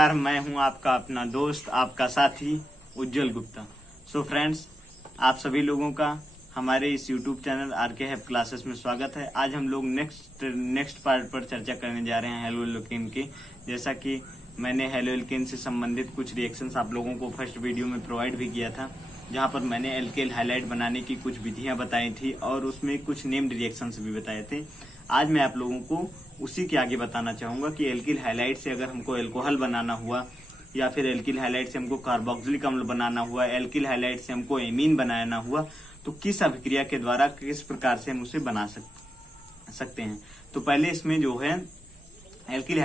नमस्कार, मैं हूं आपका अपना दोस्त, आपका साथी उज्जवल गुप्ता। सो फ्रेंड्स, आप सभी लोगों का हमारे इस YouTube चैनल आरके हैप क्लासेस में स्वागत है। आज हम लोग नेक्स्ट पार्ट पर चर्चा करने जा रहे हैं हेलो एल्केन की। जैसा कि मैंने हेलो एल्केन से संबंधित कुछ रिएक्शंस आप लोगों को फर्स्ट वीडियो में प्रोवाइड भी किया था, जहां पर मैंने एल्केल हाइलाइट बनाने की कुछ विधियां बताई थी और उसमें कुछ नेम्ड रिएक्शंस भी बताए थे। आज मैं आप लोगों को उसी के आगे बताना चाहूंगा कि एल्किल हाइलाइट से अगर हमको एल्कोहल बनाना हुआ, या फिर एल्किल हाइलाइट से हमको कार्बोक्सिलिक अम्ल बनाना हुआ, एल्किल हाइलाइट से हमको एमीन बनाना हुआ, तो किस अभिक्रिया के द्वारा किस प्रकार से हम उसे बना सकते हैं। तो पहले इसमें जो है एल्किल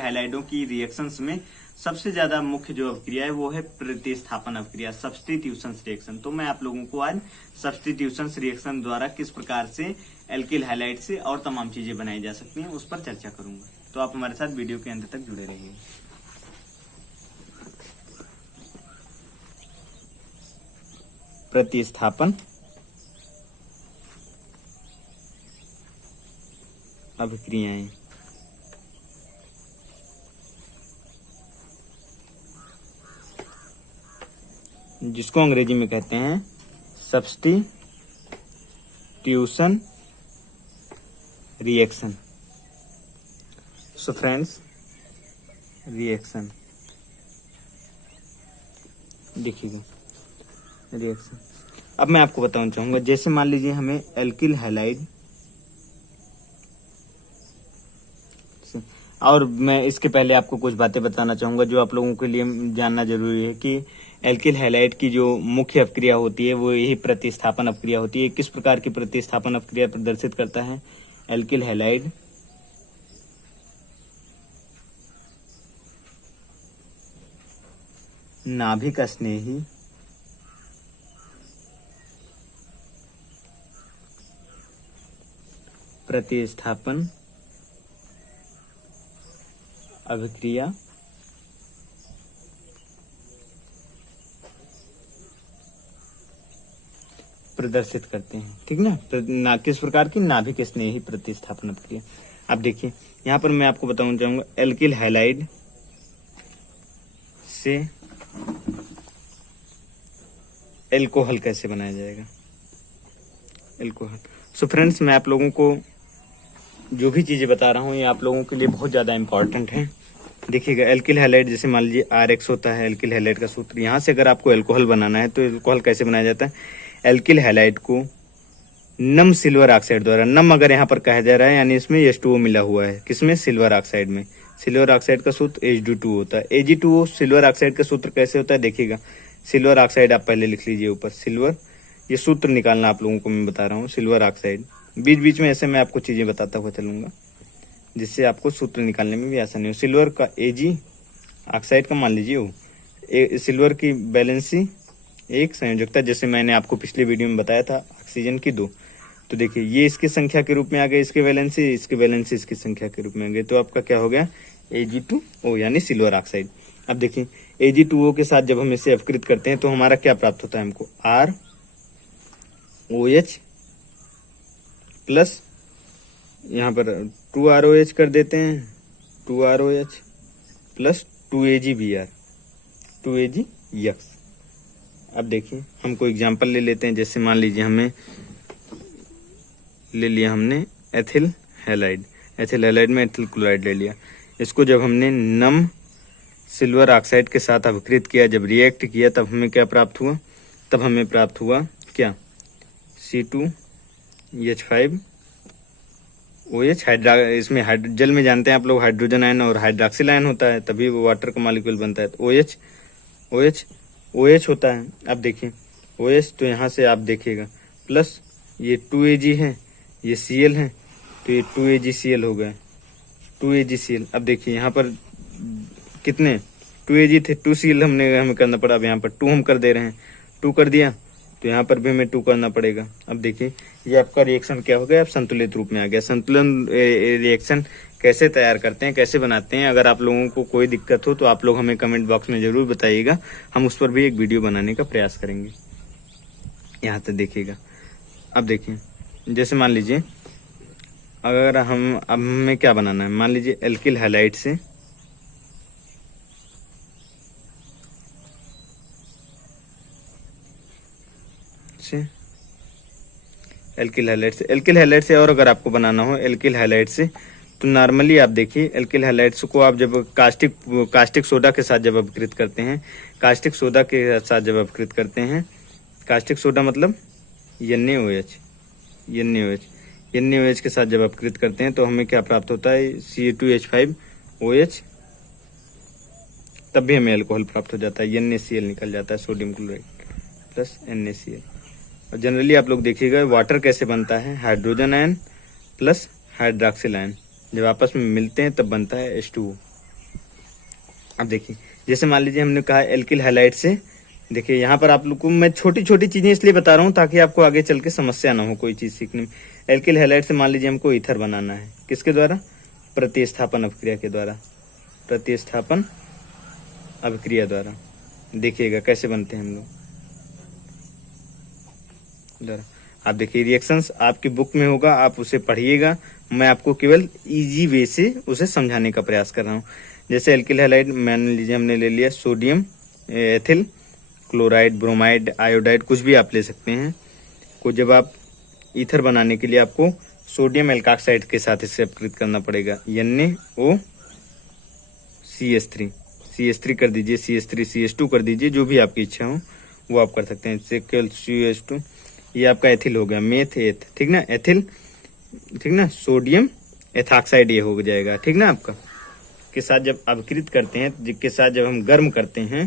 हाइलाइडों की रिएक्शंस में सबसे ज्यादा मुख्य जो अभिक्रिया है वो है प्रतिस्थापन अभिक्रिया, सब्स्टिट्यूशन रिएक्शन। तो मैं आप लोगों को आज सब्स्टिट्यूशन रिएक्शन द्वारा किस प्रकार से एल्किल हाइलाइट से और तमाम चीजें बनाई जा सकती हैं उस पर चर्चा करूंगा। तो आप हमारे साथ वीडियो के अंत तक जुड़े रहिए। प्रतिस्थापन अभिक्रियाएं, जिसको अंग्रेजी में कहते हैं substitution reaction. So friends, reaction देखिएगा, रिएक्शन अब मैं आपको बताना चाहूंगा। जैसे मान लीजिए हमें एल्किल हाइलाइड, और मैं इसके पहले आपको कुछ बातें बताना चाहूंगा जो आप लोगों के लिए जानना जरूरी है कि एल्किल हाइलाइड की जो मुख्य अपक्रिया होती है वो यही प्रतिस्थापन अपक्रिया होती है। किस प्रकार की प्रतिस्थापन अपक्रिया प्रदर्शित करता है एल्किल हाइलाइड? नाभिक स्नेही प्रतिस्थापन अभिक्रिया प्रदर्शित करते हैं, ठीक ना किस प्रकार की? नाभिक स्नेही प्रतिस्थापन अभिक्रिया। अब देखिए यहाँ पर मैं आपको बताना चाहूंगा एल्किल हाइलाइड से एल्कोहल कैसे बनाया जाएगा। एल्कोहल। सो फ्रेंड्स, मैं आप लोगों को जो भी चीजें बता रहा हूँ ये आप लोगों के लिए बहुत ज्यादा इंपॉर्टेंट है। देखिएगा, एल्किल हाइलाइड जैसे मान लीजिए RX होता है एल्किल हाइलाइड का सूत्र। यहाँ से अगर आपको एल्कोहल बनाना है तो एल्कोहल कैसे बनाया जाता है? एल्किल हाइलाइड को नम सिल्वर ऑक्साइड द्वारा, नम अगर यहाँ पर कहा जा रहा है यानी इसमें H2O मिला हुआ है, किसमें? सिल्वर ऑक्साइड में। सिल्वर ऑक्साइड का सूत्र Hg2 होता है। Ag2O सिल्वर ऑक्साइड का सूत्र कैसे होता है? देखिएगा, सिल्वर ऑक्साइड आप पहले लिख लीजिए ऊपर, सिल्वर, ये सूत्र निकालना आप लोगों को मैं बता रहा हूँ। सिल्वर ऑक्साइड, बीच बीच में ऐसे मैं आपको चीजें बताता हुआ चलूंगा जिससे आपको सूत्र निकालने में भी आसानी हो। सिल्वर का Ag ऑक्साइड का मान लीजिए हो, सिल्वर की बैलेंसी एक, संयोजकता जैसे मैंने आपको पिछले वीडियो में बताया था ऑक्सीजन की 2। तो देखिए ये इसकी संख्या के रूप में आ गए, इसके बैलेंसी इसकी संख्या के रूप में आ गए, तो आपका क्या हो गया? Ag2O यानी सिल्वर ऑक्साइड। अब देखिए Ag2O के साथ जब हम इसे अपकृत करते हैं तो हमारा क्या प्राप्त होता है? हमको ROH प्लस यहाँ पर 2ROH कर देते हैं, 2ROH प्लस 2AgBr, 2AgX। अब देखिए हम कोई एग्जांपल ले लेते हैं। जैसे मान लीजिए हमें ले लिया हमने एथिल हैलाइड, एथिल हैलाइड में एथिल क्लोराइड ले लिया। इसको जब हमने नम सिल्वर ऑक्साइड के साथ अभिकृत किया, जब रिएक्ट किया, तब हमें क्या प्राप्त हुआ? तब हमें प्राप्त हुआ क्या? C2H5OH। इसमें जल में जानते हैं आप लोग हाइड्रोजन आयन और हाइड्रोक्सिल आयन होता है, तभी वो वाटर का मॉलिक्यूल बनता है। तो OH होता है। अब देखिए OH, तो यहाँ से आप देखिएगा प्लस ये 2Ag है, ये Cl है, तो ये 2AgCl हो गए, 2AgCl। अब देखिए यहाँ पर कितने 2Ag थे, 2Cl हमें करना पड़ा। अब यहाँ पर 2 हम कर दे रहे हैं, 2 कर दिया तो यहाँ पर भी हमें 2 करना पड़ेगा। अब देखिए ये आपका रिएक्शन क्या हो गया? अब संतुलित रूप में आ गया। संतुलन रिएक्शन कैसे तैयार करते हैं, कैसे बनाते हैं? अगर आप लोगों को कोई दिक्कत हो तो आप लोग हमें कमेंट बॉक्स में जरूर बताइएगा, हम उस पर भी एक वीडियो बनाने का प्रयास करेंगे। यहाँ तक देखिएगा। अब देखिए जैसे मान लीजिए अगर अब हमें क्या बनाना है, मान लीजिए एल्किल हाइलाइड से एल्किल हैलाइड से। एल्किल हैलाइड से और अगर आपको बनाना हो एल्किल हैलाइड से, तो नॉर्मली आप देखिए एल्किल हैलाइड्स को आप जब कास्टिक सोडा के साथ जब अपकृत करते हैं, कास्टिक सोडा के साथ जब अपकृत करते हैं, कास्टिक सोडा मतलब NaOH, NaOH के साथ जब अपकृत करते हैं तो हमें क्या प्राप्त होता है, Ca2H5OH, तब भी हमें अल्कोहल प्राप्त हो जाता है, NaCl निकल जाता है, सोडियम क्लोराइड प्लस NaCl। और जनरली आप लोग देखिएगा वाटर कैसे बनता है, hydrogen ion plus hydroxyl ion जब आपस में मिलते हैं तब बनता है H2O। अब देखिए जैसे मान लीजिए हमने कहा एल्किल हैलाइड से, देखिए यहाँ पर आप लोग को मैं छोटी छोटी चीजें इसलिए बता रहा हूँ ताकि आपको आगे चल के समस्या ना हो कोई चीज सीखने में। एल्किल हैलाइड से मान लीजिए हमको ईथर बनाना है, किसके द्वारा, प्रतिस्थापन अभिक्रिया के द्वारा, प्रतिस्थापन अभिक्रिया द्वारा। देखिएगा कैसे बनते हैं हम लोग द्वारा। आप देखिए रिएक्शंस आपकी बुक में होगा, आप उसे पढ़िएगा, मैं आपको केवल इजी वे से उसे समझाने का प्रयास कर रहा हूँ। जैसे एल्किल हैलाइड मान लीजिए हमने ले लिया sodium ethyl chloride, bromide, iodide, कुछ भी आप ले सकते हैं को जब आप ईथर बनाने के लिए आपको सोडियम एल्काक्साइड के साथ इसे अपकृत करना पड़ेगा, NaOCH3 कर दीजिए, CH3CH2 कर दीजिए, जो भी आपकी इच्छा हो वो आप कर सकते हैं। इससे केवल CH2 ये आपका एथिल हो गया, मेथ एथ, ठीक ना, एथिल, ठीक ना, सोडियम एथॉक्साइड ये हो जाएगा, ठीक ना। आपका के साथ जब अपकृत करते हैं, जिसके साथ जब हम गर्म करते हैं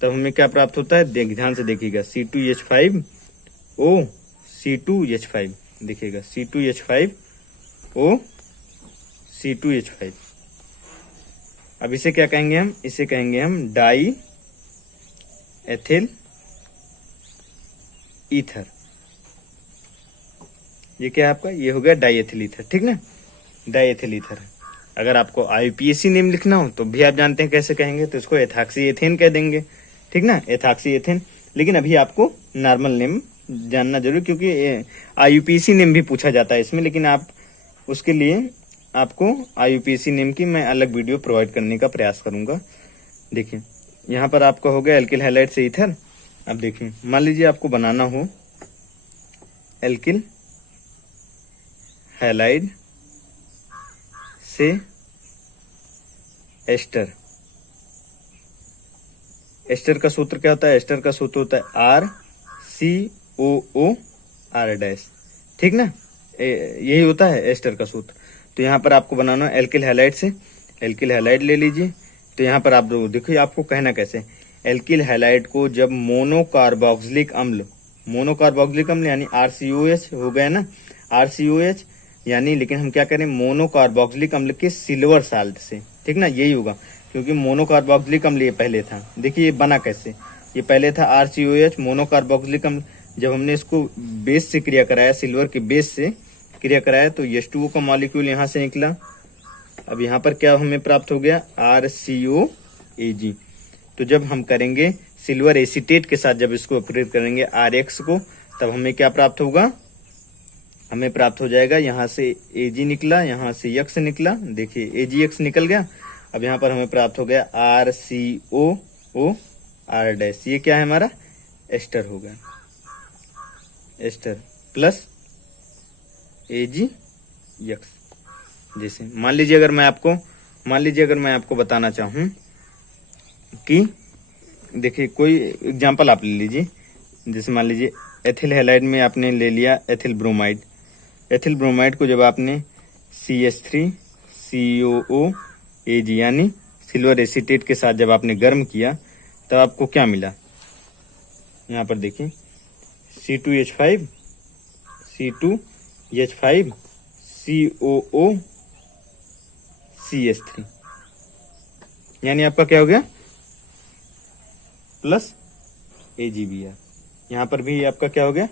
तब हमें क्या प्राप्त होता है, ध्यान से देखिएगा, C2H5O C2H5, देखिएगा C2H5O C2H5। अब इसे क्या कहेंगे हम, इसे कहेंगे हम डाई एथिल ईथर। ये क्या है आपका, ये हो गया डाईएथिल ईथर, ठीक ना, डाईएथिल ईथर। अगर आपको IUPAC नेम लिखना हो तो भी आप जानते हैं कैसे कहेंगे, तो इसको एथॉक्सी एथेन कह देंगे, ठीक ना, एथॉक्सी एथेन। लेकिन अभी आपको नॉर्मल नेम जानना जरूर, क्योंकि IUPAC नेम भी पूछा जाता है इसमें, लेकिन आप उसके लिए आपको IUPAC नेम की मैं अलग वीडियो प्रोवाइड करने का प्रयास करूंगा। देखिए यहाँ पर आपका हो गया एल्किल हैलाइड से ईथर। अब देखिए मान लीजिए आपको बनाना हो एल्किल हैलाइड से एस्टर। एस्टर का सूत्र क्या होता है, एस्टर का सूत्र होता है RCOOR-, ठीक ना, यही होता है एस्टर का सूत्र। तो यहाँ पर आपको बनाना है एल्किल हैलाइड से, एल्किल हैलाइड ले लीजिए। तो यहाँ पर आप देखिए आपको कहना कैसे, एल्किल हैलाइड को जब मोनोकार्बोक्सिलिक अम्ल यानी RCOH हो गया ना, RCOH यानी, लेकिन हम क्या करें, मोनोकार्बोक्सिलिक अम्ल के सिल्वर साल्ट से, ठीक ना, यही होगा, क्योंकि मोनोकार्बोक्सिलिक अम्ल ये पहले था। देखिए ये बना कैसे, ये पहले था RCOH मोनोकार्बोक्सिलिक अम्ल, जब हमने इसको बेस से क्रिया कराया, सिल्वर के बेस से क्रिया कराया तो H2O का मॉलिक्यूल यहाँ से निकला। अब यहाँ पर क्या हमें प्राप्त हो गया, RCOAg। तो जब हम करेंगे सिल्वर एसीटेट के साथ जब इसको अपग्रेड करेंगे RX को, तब हमें क्या प्राप्त होगा, हमें प्राप्त हो जाएगा, यहाँ से Ag निकला, यहाँ से X निकला, देखिए AgX निकल गया। अब यहाँ पर हमें प्राप्त हो गया RCOOR', ये क्या है हमारा, एस्टर हो गया, एस्टर प्लस AgX। जैसे मान लीजिए अगर मैं आपको बताना चाहूं कि देखिए कोई एग्जांपल आप ले लीजिए, जैसे मान लीजिए एथिल हैलाइड में आपने ले लिया एथिल ब्रोमाइड। एथिल ब्रोमाइड को जब आपने CH3COOAg यानी सिल्वर एसीटेट के साथ जब आपने गर्म किया तब आपको क्या मिला, यहाँ पर देखिए C2H5COOCH3, यानी आपका क्या हो गया, प्लस AgBr। यहाँ पर भी आपका क्या हो गया,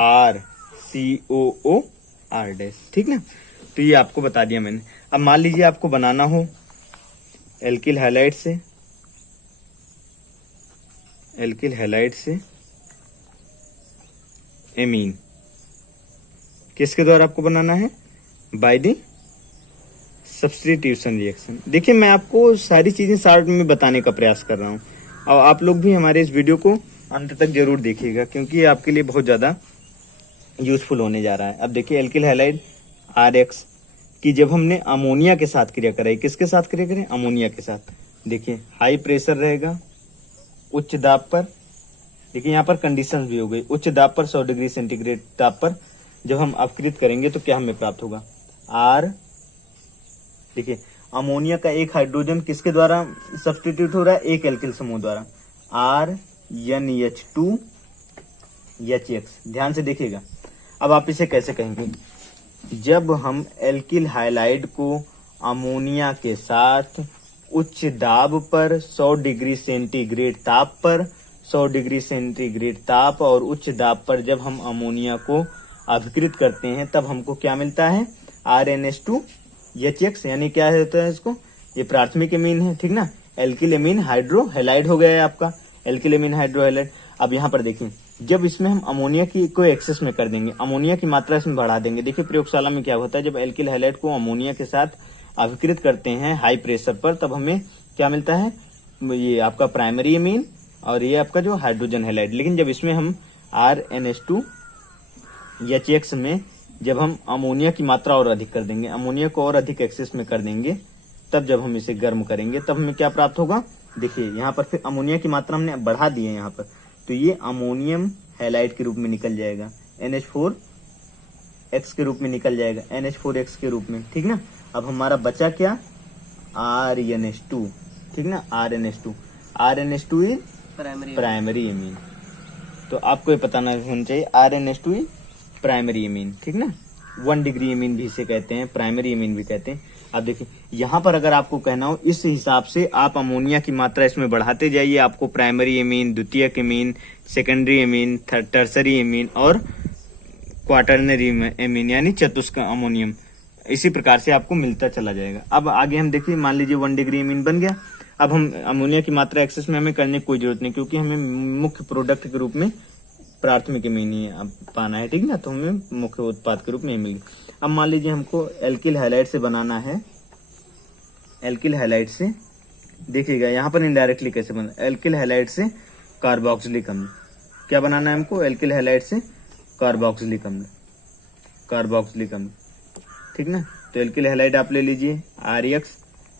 RCOOR', ठीक ना। तो ये आपको बता दिया मैंने। अब मान लीजिए आपको बनाना हो एल्किल हैलाइड से एमीन, किसके द्वारा आपको बनाना है, बाय द सब्स्टिट्यूशन रिएक्शन। देखिए मैं आपको सारी चीजें शॉर्ट में बताने का प्रयास कर रहा हूँ, और आप लोग भी हमारे इस वीडियो को अंत तक जरूर देखिएगा, क्योंकि ये आपके लिए बहुत ज्यादा यूजफुल होने जा रहा है। अब देखिए एल्किल हैलाइड RX की जब हमने अमोनिया के साथ क्रिया कराई, किसके साथ क्रिया करें? अमोनिया के साथ। देखिए हाई प्रेशर रहेगा, उच्च दाब पर। देखिए यहाँ पर कंडीशंस भी हो गई, उच्च दाब पर 100 डिग्री सेंटीग्रेड ताप पर जब हम अपकृत करेंगे तो क्या हमें प्राप्त होगा? R। देखिए अमोनिया का एक हाइड्रोजन किसके द्वारा सब्स्टिट्यूट हो रहा है? एक एल्किल समूह द्वारा, RNH2HX। ध्यान से देखिएगा। अब आप इसे कैसे कहेंगे? जब हम एल्किल हाइलाइड को अमोनिया के साथ उच्च दाब पर 100 डिग्री सेंटीग्रेड ताप पर 100 डिग्री सेंटीग्रेड ताप और उच्च दाब पर जब हम अमोनिया को अभिकृत करते हैं तब हमको क्या मिलता है? RNH2HX। यानी क्या होता है इसको? ये प्राथमिक एमीन है, ठीक ना। एल्किल एमीन हाइड्रोहैलाइड हो गया है आपका, एल्किल एमीन हाइड्रोहैलाइड। अब यहाँ पर देखिए जब इसमें हम अमोनिया की को एक्सेस में कर देंगे, अमोनिया की मात्रा इसमें बढ़ा देंगे। देखिए प्रयोगशाला में क्या होता है, जब एल्किल हैलाइड को अमोनिया के साथ अभिकृत करते हैं हाई प्रेशर पर, तब हमें क्या मिलता है? ये आपका प्राइमरी एमीन और ये आपका जो हाइड्रोजन हैलाइड। लेकिन जब इसमें हम RNH2HX में जब हम अमोनिया की मात्रा और अधिक कर देंगे, अमोनिया को और अधिक एक्सेस में कर देंगे, तब जब हम इसे गर्म करेंगे तब हमें क्या प्राप्त होगा? देखिए यहाँ पर फिर अमोनिया की मात्रा हमने बढ़ा दी है यहाँ पर, तो ये अमोनियम हैलाइड के रूप में निकल जाएगा, NH4X के रूप में निकल जाएगा, NH4X के रूप में, ठीक ना। अब हमारा बचा क्या? RNH2, ठीक ना। RNH2 is primary amine. तो आपको ये पता होना चाहिए RNH2 इज प्राइमरी एमीन, ठीक ना। 1 डिग्री एमीन भी इसे कहते हैं, प्राइमरी एमीन भी कहते हैं। अब देखिए यहाँ पर अगर आपको कहना हो, इस हिसाब से आप अमोनिया की मात्रा इसमें बढ़ाते जाइए, आपको प्राइमरी एमीन, द्वितीयक amine, secondary amine, tertiary amine और क्वाटरनरी एमीन यानी चतुष्क अमोनियम, इसी प्रकार से आपको मिलता चला जाएगा। अब आगे हम देखिए, मान लीजिए 1 डिग्री एमीन बन गया। अब हम अमोनिया की मात्रा एक्सेस में हमें करने की कोई जरूरत नहीं, क्योंकि हमें मुख्य प्रोडक्ट के रूप में प्राथमिक एमीन ही पाना है, ठीक ना। तो हमें मुख्य उत्पाद के रूप में मिल गया। अब मान लीजिए हमको एल्किल हैलाइड से बनाना है, एल्किल हैलाइड से, देखिएगा यहाँ पर इनडायरेक्टली कैसे बना, एल्किल हैलाइड से कार्बोक्सिलिक अम्ल। क्या बनाना है हमको? एल्किल हैलाइड से कार्बोक्सिलिक अम्ल, ठीक ना। तो एल्किल हैलाइड आप ले लीजिए RX,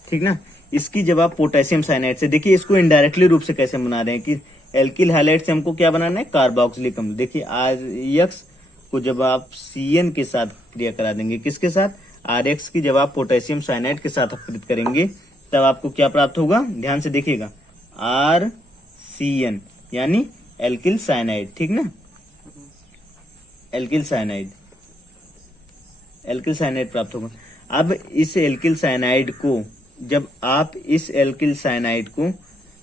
ठीक ना। इसकी जब आप पोटेशियम साइनाइड से, देखिए इसको इनडायरेक्टली रूप से कैसे बना रहे हैं कि एल्किल हैलाइड से हमको क्या बनाना है? कार्बोक्सिलिक अम्ल। देखिए RX को जब आप CN के साथ क्रिया करा देंगे, किसके साथ? RX की जब आप पोटेशियम साइनाइड के साथ अपकृत करेंगे तब आपको क्या प्राप्त होगा? ध्यान से देखिएगा, RCN यानी एल्किल साइनाइड, ठीक ना। एल्किल साइनाइड प्राप्त होगा। अब इस एल्किल साइनाइड को जब आप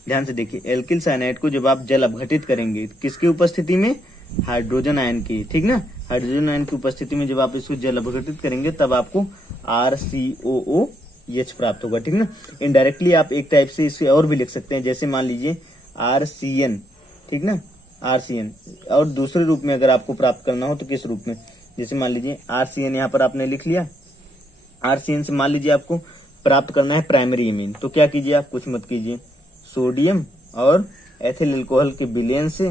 ध्यान से देखिए, एल्किल साइनाइड को जब आप जल अपघटित करेंगे, किसकी उपस्थिति में? हाइड्रोजन आयन की, ठीक ना। हाइड्रोजन आयन की उपस्थिति में जब आप इसको जल अपघटित करेंगे तब आपको RCOOH प्राप्त होगा, ठीक ना। इनडायरेक्टली आप एक टाइप से इसे और भी लिख सकते हैं, जैसे मान लीजिए RCN, ठीक ना, RCN। और दूसरे रूप में अगर आपको प्राप्त करना हो तो किस रूप में? जैसे मान लीजिए RCN यहाँ पर आपने लिख लिया, RCN से मान लीजिए आपको प्राप्त करना है प्राइमरी एमीन, तो क्या कीजिए आप? कुछ मत कीजिए, सोडियम और एथिल अल्कोहल के विलयन से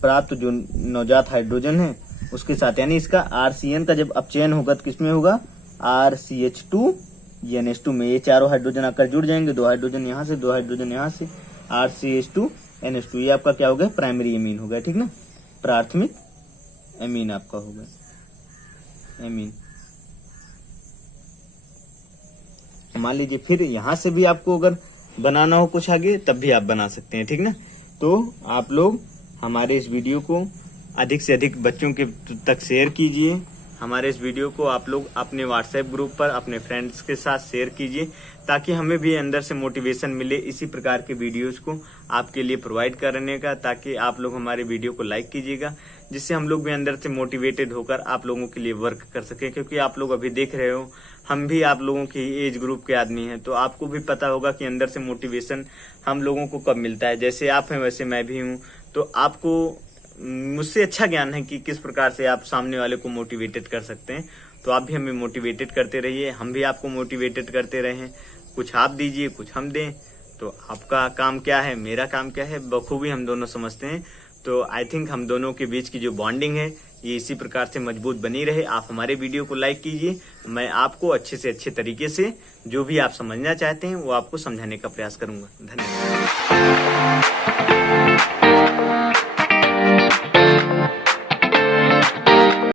प्राप्त जो नवजात हाइड्रोजन है उसके साथ, यानी इसका RCN का जब अपचयन होगा तो किसमें होगा? RCH2NH2 में। ये चारों हाइड्रोजन आकर जुड़ जाएंगे, 2 हाइड्रोजन यहाँ से, 2 हाइड्रोजन यहाँ से, RCH2NH2। ये आपका क्या हो गया? प्राइमरी एमीन हो गया, ठीक ना। प्राथमिक एमीन आपका हो गया, एमीन। मान लीजिए फिर यहाँ से भी आपको अगर बनाना हो कुछ आगे तब भी आप बना सकते हैं, ठीक ना। तो आप लोग हमारे इस वीडियो को अधिक से अधिक बच्चों के तक शेयर कीजिए। हमारे इस वीडियो को आप लोग अपने व्हाट्सएप ग्रुप पर अपने फ्रेंड्स के साथ शेयर कीजिए, ताकि हमें भी अंदर से मोटिवेशन मिले इसी प्रकार के वीडियोस को आपके लिए प्रोवाइड करने का, ताकि आप लोग हमारे वीडियो को लाइक कीजिएगा, जिससे हम लोग भी अंदर से मोटिवेटेड होकर आप लोगों के लिए वर्क कर सके। क्योंकि आप लोग अभी देख रहे हो, हम भी आप लोगों की एज ग्रुप के आदमी हैं, तो आपको भी पता होगा कि अंदर से मोटिवेशन हम लोगों को कब मिलता है। जैसे आप हैं वैसे मैं भी हूँ, तो आपको मुझसे अच्छा ज्ञान है कि किस प्रकार से आप सामने वाले को मोटिवेटेड कर सकते हैं। तो आप भी हमें मोटिवेटेड करते रहिए, हम भी आपको मोटिवेटेड करते रहें। कुछ आप दीजिए, कुछ हम दें, तो आपका काम क्या है, मेरा काम क्या है, बखूबी हम दोनों समझते हैं। तो आई थिंक हम दोनों के बीच की जो बॉन्डिंग है ये इसी प्रकार से मजबूत बनी रहे। आप हमारे वीडियो को लाइक कीजिए, मैं आपको अच्छे से अच्छे तरीके से जो भी आप समझना चाहते हैं वो आपको समझाने का प्रयास करूंगा। धन्यवाद।